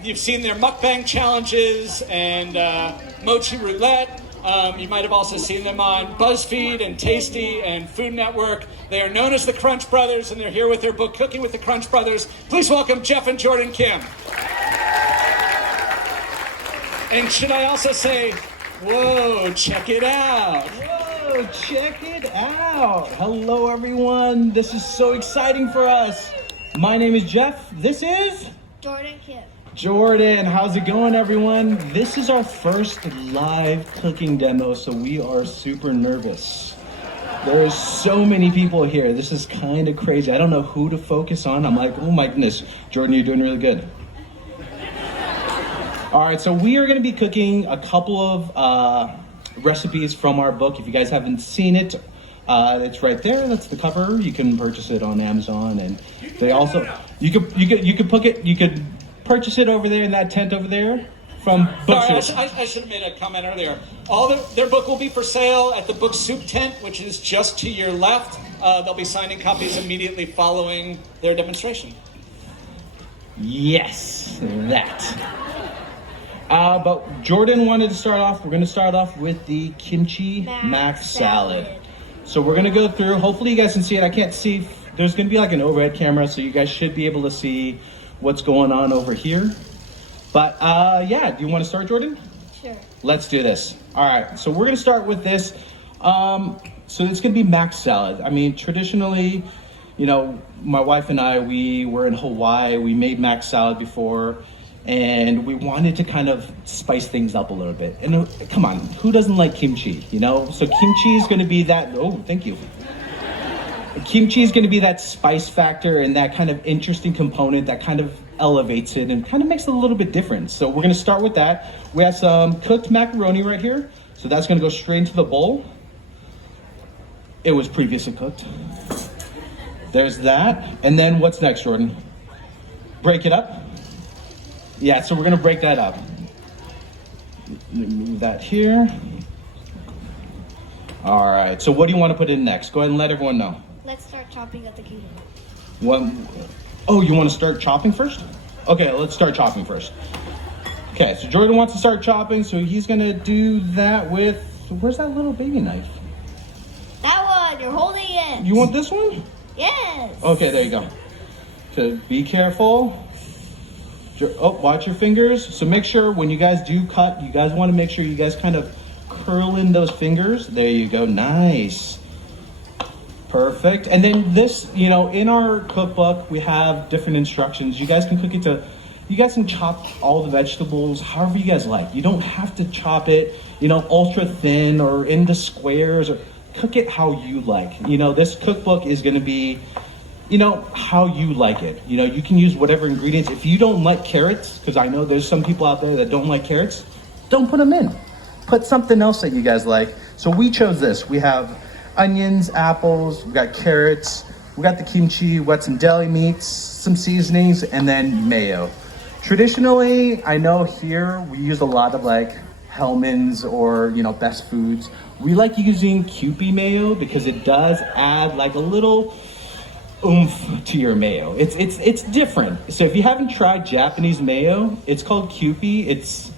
You've seen their mukbang challenges and mochi roulette. You might have also seen them on BuzzFeed and Tasty and Food Network. They are known as the Crunch Brothers, and they're here with their book, Cooking with the Crunch Brothers. Please welcome Jeff and Jordan Kim. And should I also say, whoa, check it out. Whoa, check it out. Hello, everyone. This is so exciting for us. My name is Jeff. This is Jordan Kim. Jordan. How's it going, everyone? This is our first live cooking demo, so we are super nervous. There's so many people here. This is kind of crazy. I don't know who to focus on. I'm like, oh my goodness, Jordan, you're doing really good. All right, so we are going to be cooking a couple of recipes from our book. If you guys haven't seen it, it's right there. That's the cover. You can purchase it on Amazon, and they also you could purchase it over there in that tent over there from Bookstore. Sorry, I should have made a comment earlier. Their book will be for sale at the Book Soup tent, which is just to your left. They'll be signing copies immediately following their demonstration. Yes, that. But Jordan wanted to start off. We're going to start off with the kimchi mac salad. So we're going to go through. Hopefully you guys can see it. I can't see. There's going to be like an overhead camera, so you guys should be able to see what's going on over here. But yeah, do you want to start, Jordan? Sure. Let's do this. All right, so we're going to start with this. So it's going to be mac salad. I mean, traditionally, you know, my wife and I, we were in Hawaii. We made mac salad before, and we wanted to kind of spice things up a little bit. And come on, who doesn't like kimchi, you know? So kimchi is going to be that, oh, thank you. Kimchi is going to be that spice factor and that kind of interesting component that kind of elevates it and kind of makes it a little bit different. So we're going to start with that. We have some cooked macaroni right here. So that's going to go straight into the bowl. It was previously cooked. There's that. And then what's next, Jordan? Break it up. Yeah, so we're going to break that up. Move that here. All right, so what do you want to put in next? Go ahead and let everyone know. Let's start chopping up the cucumber. Oh, you want to start chopping first? Okay, let's start chopping first. Okay, so Jordan wants to start chopping, so he's going to do that with, where's that little baby knife? That one, you're holding it. You want this one? Yes. Okay, there you go. So be careful. Oh, watch your fingers. So make sure when you guys do cut, you guys want to make sure you guys kind of curl in those fingers. There you go. Nice. Perfect. And then this, you know, in our cookbook, we have different instructions. You guys can cook it to, you guys can chop all the vegetables however you guys like. You don't have to chop it, you know, ultra thin or into squares, or cook it how you like. You know, this cookbook is going to be, you know, how you like it. You know, you can use whatever ingredients. If you don't like carrots, because I know there's some people out there that don't like carrots, don't put them in. Put something else that you guys like. So we chose this. We have onions, apples, we got carrots, we got the kimchi, we got some deli meats, some seasonings, and then mayo. Traditionally, I know here we use a lot of like Hellman's or, you know, Best Foods. We like using Kewpie mayo because it does add like a little oomph to your mayo. It's different. So if you haven't tried Japanese mayo, it's called Kewpie.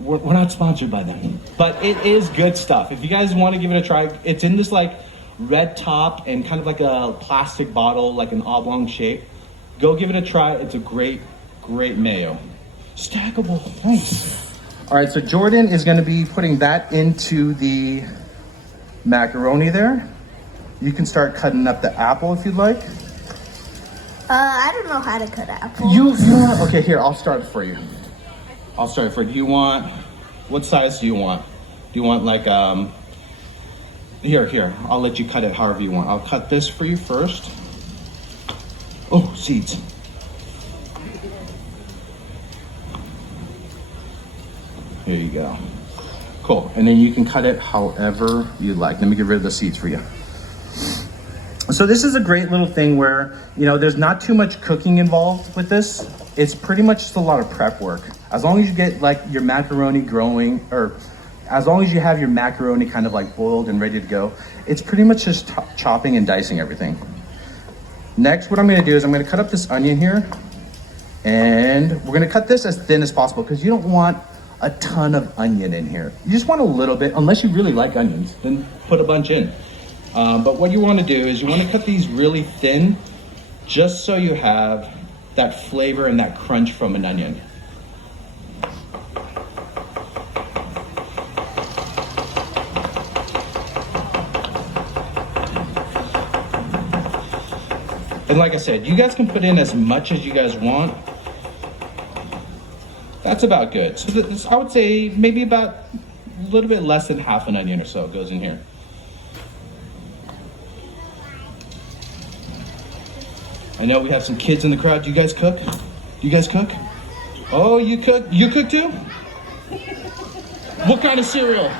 We're not sponsored by them, but it is good stuff. If you guys want to give it a try, it's in this like red top and kind of like a plastic bottle, like an oblong shape. Go give it a try. It's a great mayo. Stackable, nice. All right, so Jordan is going to be putting that into the macaroni there. You can start cutting up the apple if you'd like. I don't know how to cut apples. Okay, here, I'll start for you. Do you want, what size do you want? Do you want like, here, I'll let you cut it however you want. I'll cut this for you first. Oh, seeds. Here you go. Cool, and then you can cut it however you like. Let me get rid of the seeds for you. So this is a great little thing where, you know, there's not too much cooking involved with this. It's pretty much just a lot of prep work. As long as you get like your macaroni growing, or as long as you have your macaroni kind of like boiled and ready to go, it's pretty much just chopping and dicing everything. Next, what I'm gonna do is I'm gonna cut up this onion here. And we're gonna cut this as thin as possible because you don't want a ton of onion in here. You just want a little bit, unless you really like onions, then put a bunch in. But what you wanna do is you wanna cut these really thin just so you have that flavor and that crunch from an onion. And like I said, you guys can put in as much as you guys want. That's about good. So this, I would say maybe about a little bit less than half an onion or so goes in here. I know we have some kids in the crowd. Do you guys cook? Do you guys cook? Oh, you cook? You cook too? What kind of cereal?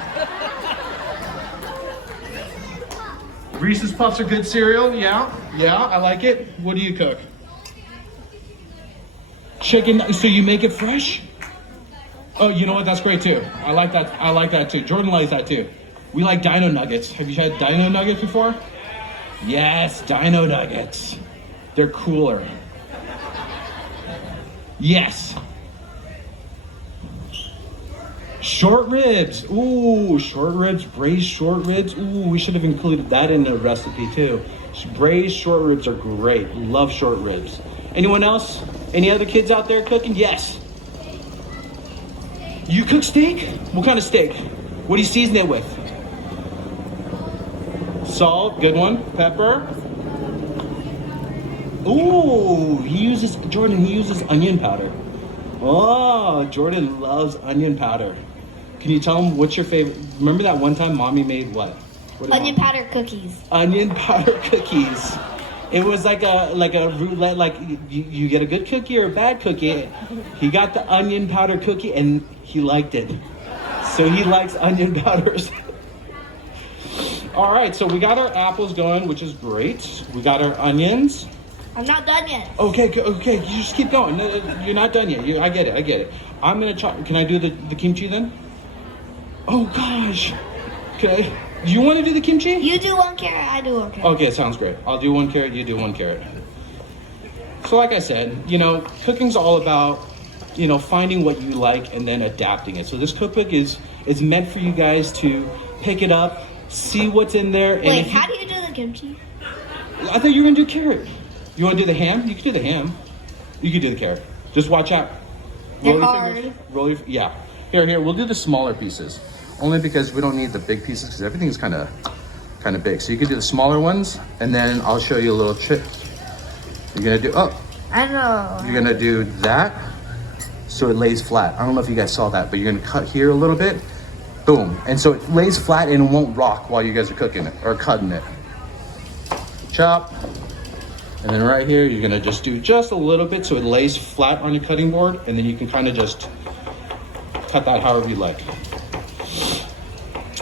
Reese's Puffs are good cereal, yeah, I like it. What do you cook? Chicken, so you make it fresh? Oh, you know what, that's great too. I like that too. Jordan likes that too. We like dino nuggets. Have you had dino nuggets before? Yes, dino nuggets. They're cooler. Yes. Short ribs. Ooh, short ribs, braised short ribs. Ooh, we should have included that in the recipe too. Braised short ribs are great. Love short ribs. Anyone else? Any other kids out there cooking? Yes. You cook steak? What kind of steak? What do you season it with? Salt, good one. Pepper. Ooh, Jordan uses onion powder. Oh, Jordan loves onion powder. Can you tell him what's your favorite? Remember that one time mommy made what? Onion powder cookies. Onion powder cookies. It was like a roulette, like you get a good cookie or a bad cookie. He got the onion powder cookie and he liked it. So he likes onion powders. All right, so we got our apples going, which is great. We got our onions. I'm not done yet. Okay, you just keep going. No, you're not done yet. I get it. I'm gonna chop. Can I do the kimchi then? Oh gosh. Okay. You want to do the kimchi? You do 1 carrot, I do 1 carrot. Okay, sounds great. I'll do 1 carrot, you do 1 carrot. So like I said, cooking's all about, finding what you like and then adapting it. So this cookbook is meant for you guys to pick it up, see what's in there. And wait, how do you do the kimchi? I thought you were gonna do carrot. You want to do the ham? You can do the ham. You can do the carrot. Just watch out. They're hard. Yeah. Here. We'll do the smaller pieces, only because we don't need the big pieces because everything's kind of big. So you can do the smaller ones, and then I'll show you a little trick. You're gonna do. Oh. I know. You're gonna do that, so it lays flat. I don't know if you guys saw that, but you're gonna cut here a little bit. Boom. And so it lays flat and it won't rock while you guys are cooking it or cutting it. Chop. And then right here, you're gonna just do just a little bit so it lays flat on your cutting board, and then you can kind of just cut that however you like.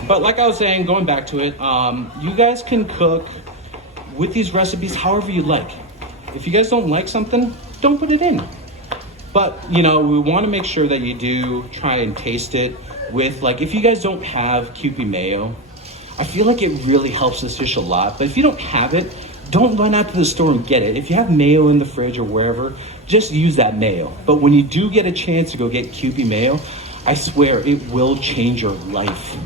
But like I was saying, going back to it, you guys can cook with these recipes however you like. If you guys don't like something, don't put it in. But, we want to make sure that you do try and taste it with, like, if you guys don't have Kewpie mayo, I feel like it really helps this dish a lot. But if you don't have it, don't run out to the store and get it. If you have mayo in the fridge or wherever, just use that mayo. But when you do get a chance to go get Kewpie mayo, I swear it will change your life.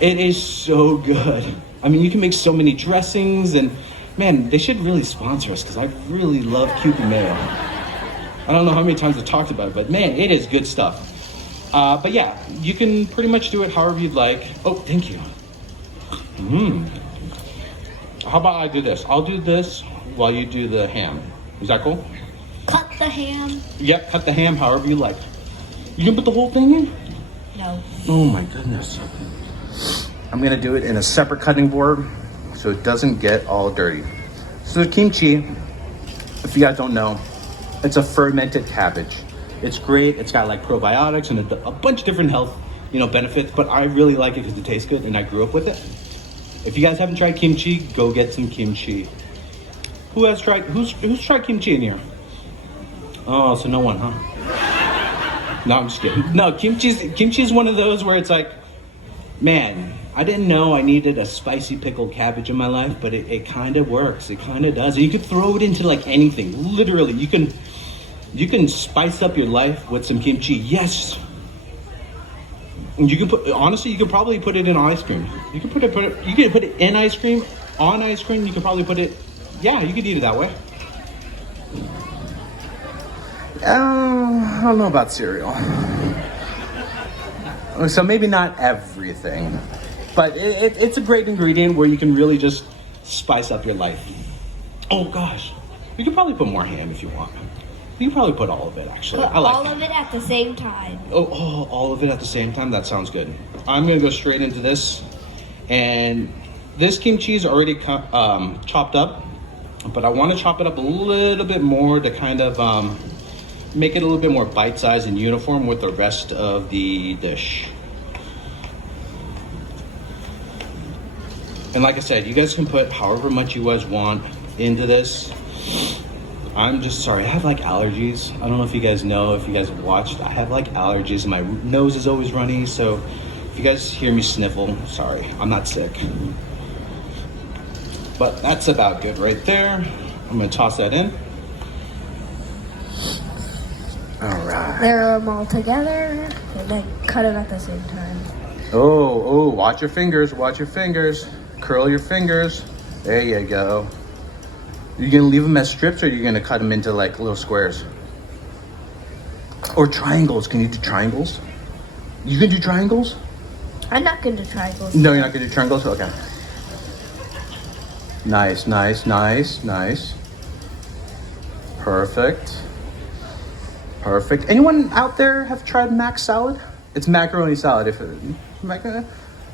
It is so good. I mean, you can make so many dressings, and man, they should really sponsor us because I really love Kewpie mayo. I don't know how many times I've talked about it, but man, it is good stuff. But yeah, you can pretty much do it however you'd like. Oh, thank you. How about I do this? I'll do this while you do the ham. Is that cool? Cut the ham. Yep, cut the ham however you like. You can put the whole thing in? No. Oh my goodness. I'm gonna do it in a separate cutting board so it doesn't get all dirty. So kimchi, if you guys don't know, it's a fermented cabbage. It's great. It's got like probiotics and a bunch of different health, benefits, but I really like it because it tastes good and I grew up with it. If you guys haven't tried kimchi, go get some kimchi. Who's tried kimchi in here? Oh, so no one, huh? No, I'm just kidding. No, kimchi is one of those where it's like, man, I didn't know I needed a spicy pickled cabbage in my life, but it kind of works. It kind of does. And you could throw it into like anything. Literally, you can You can spice up your life with some kimchi. Yes. And you can put, honestly, you could probably put it in ice cream. You can put it in ice cream, on ice cream. You could probably put it, yeah, you could eat it that way. I don't know about cereal. So maybe not everything, but it's a great ingredient where you can really just spice up your life. Oh gosh, you could probably put more ham if you want. You can probably put all of it, actually. Put all of it at the same time. Oh, all of it at the same time? That sounds good. I'm gonna go straight into this. And this kimchi is already chopped up, but I wanna chop it up a little bit more to kind of make it a little bit more bite-sized and uniform with the rest of the dish. And like I said, you guys can put however much you guys want into this. I'm just sorry, I have like allergies. I don't know if you guys know, if you guys watched, I have like allergies and my nose is always runny. So if you guys hear me sniffle, sorry, I'm not sick. But that's about good right there. I'm gonna toss that in. All right. Layer them all together and then cut them at the same time. Oh, watch your fingers, Curl your fingers. There you go. You're gonna leave them as strips or you're gonna cut them into like little squares? Or triangles, can you do triangles? You can do triangles? I'm not going to triangles. No, you're not gonna do triangles? Okay. Nice. Perfect. Anyone out there have tried mac salad? It's macaroni salad.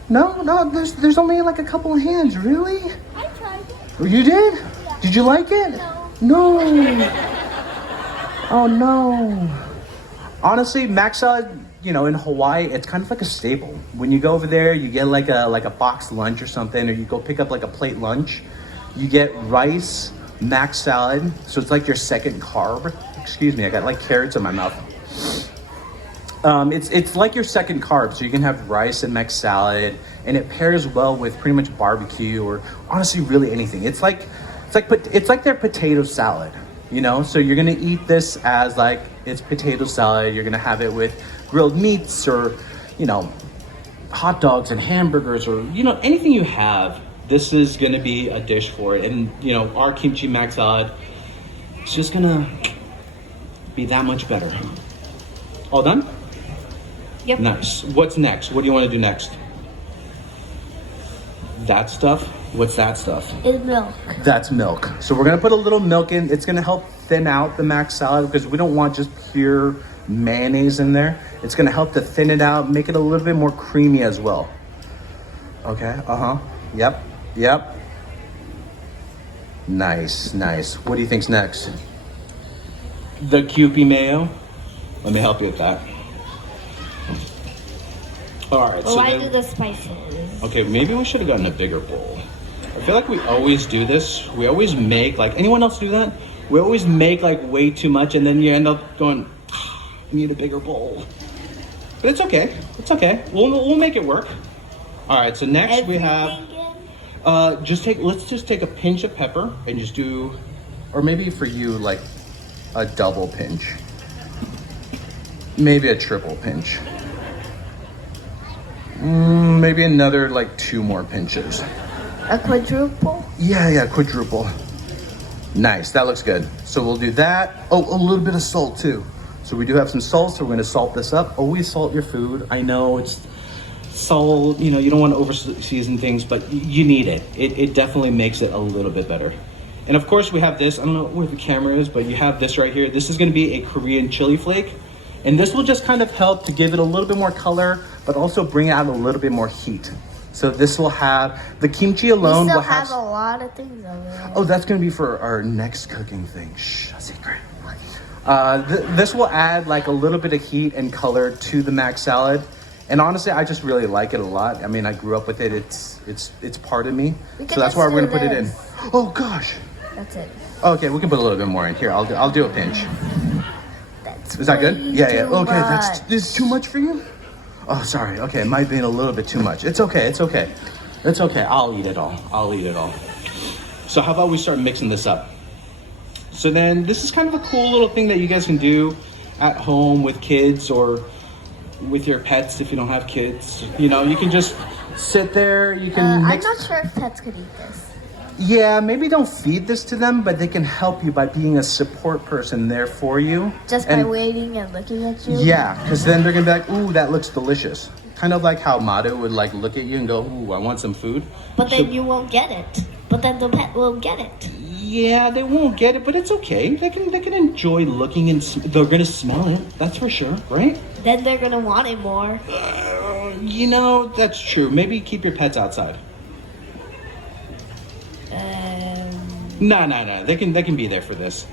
No, there's only like a couple of hands, really? I tried it. You did? Yeah. Did you like it? No. Oh no. Honestly, mac salad, in Hawaii, it's kind of like a staple. When you go over there, you get like a box lunch or something, or you go pick up like a plate lunch. You get rice, mac salad, so it's like your second carb. Excuse me, I got like carrots in my mouth. It's like your second carb, so you can have rice and mac salad, and it pairs well with pretty much barbecue or honestly really anything. It's like their potato salad, So you're gonna eat this as like it's potato salad. You're gonna have it with grilled meats or, hot dogs and hamburgers or anything you have. This is gonna be a dish for it, and our kimchi mac salad, it's just gonna be that much better. All done? Yep. Nice. What's next? What do you want to do next? That stuff? What's that stuff? It's milk. That's milk. So we're gonna put a little milk in. It's gonna help thin out the mac salad because we don't want just pure mayonnaise in there. It's gonna help to thin it out, make it a little bit more creamy as well. Okay, Yep. Nice. What do you think's next? The Kewpie mayo. Let me help you with that. All right. Well, I do the spices. Okay, maybe we should have gotten a bigger bowl. I feel like we always do this. We always make anyone else do that? We always make way too much, and then you end up going, I need a bigger bowl. But it's okay. We'll make it work. All right. So next we have. Let's just take a pinch of pepper and just do, or maybe for you like a double pinch. Maybe a triple pinch. Maybe another 2 more pinches. A quadruple? Yeah, quadruple. Nice, that looks good. So we'll do that. Oh, a little bit of salt too. So we do have some salt, so we're gonna salt this up. Always salt your food. I know it's salt, you don't want to over season things, but you need it. It definitely makes it a little bit better. And of course we have this, I don't know where the camera is, but you have this right here. This is gonna be a Korean chili flake. And this will just kind of help to give it a little bit more color, but also bring out a little bit more heat. So this will have, the kimchi alone we still will have a lot of things over there. Oh, that's gonna be for our next cooking thing. Shh, a secret. This will add a little bit of heat and color to the mac salad. And honestly, I just really like it a lot. I mean, I grew up with it. It's part of me. So that's why we're gonna put it in. Oh gosh. That's it. Okay, we can put a little bit more in here. I'll do a pinch. Is that good? Yeah. Okay, this is too much for you? Oh, sorry. Okay, it might be a little bit too much. It's okay. I'll eat it all. So how about we start mixing this up? So then this is kind of a cool little thing that you guys can do at home with kids or with your pets if you don't have kids. You know, you can just sit there, you can I'm not sure if pets could eat this. Yeah, maybe don't feed this to them, but they can help you by being a support person there for you. Just by waiting and looking at you? Yeah, because then they're gonna be like, ooh, that looks delicious. Kind of like how Mado would like look at you and go, ooh, I want some food. But then you won't get it. But then the pet will get it. Yeah, they won't get it, but it's okay. They can enjoy looking and they're gonna smell it. That's for sure, right? Then they're gonna want it more. You know, that's true. Maybe keep your pets outside. No. They can be there for this.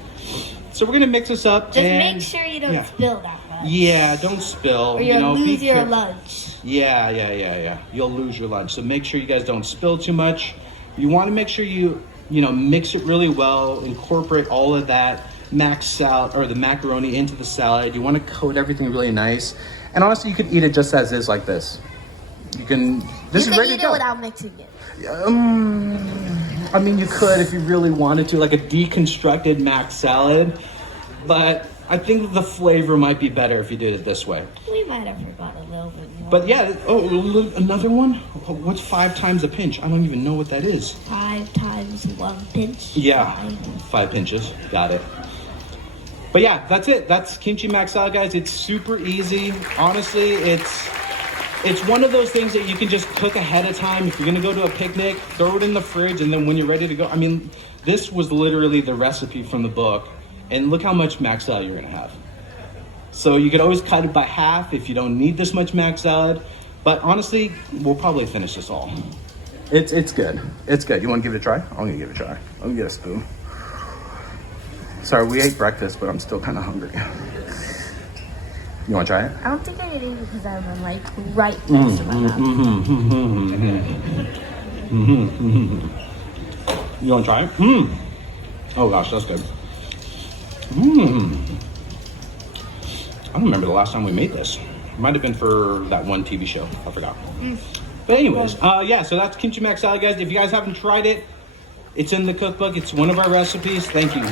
So we're gonna mix this up. Just make sure you don't spill that much. Yeah, don't spill. Or you'll lose your careful. lunch. Yeah. You'll lose your lunch. So make sure you guys don't spill too much. You want to make sure you mix it really well. Incorporate all of that the macaroni into the salad. You want to coat everything really nice. And honestly, you could eat it just as is, like this. This is ready to go. You can eat it without mixing it. I mean, you could if you really wanted to, like a deconstructed mac salad, but I think the flavor might be better if you did it this way. We might have forgotten a little bit more. But yeah, another one? What's 5 times a pinch? I don't even know what that is. 5 times 1 pinch? Yeah, 5 pinches. Got it. But yeah, that's it. That's kimchi mac salad, guys. It's super easy. Honestly, it's one of those things that you can just cook ahead of time. If you're gonna go to a picnic, throw it in the fridge, and then when you're ready to go, I mean, this was literally the recipe from the book, and look how much mac salad you're gonna have. So you could always cut it by half if you don't need this much mac salad, but honestly, we'll probably finish this all. It's good. It's good. You wanna give it a try? I'm gonna give it a try. Let me get a spoon. Sorry, we ate breakfast, but I'm still kind of hungry. You want to try it? I don't think I did it because I'm like right next to my mouth. You want to try it? Oh gosh, that's good. I don't remember the last time we made this. It might have been for that one TV show. I forgot. But anyways, yeah, so that's kimchi mac salad, guys. If you guys haven't tried it, it's in the cookbook. It's one of our recipes. Thank you.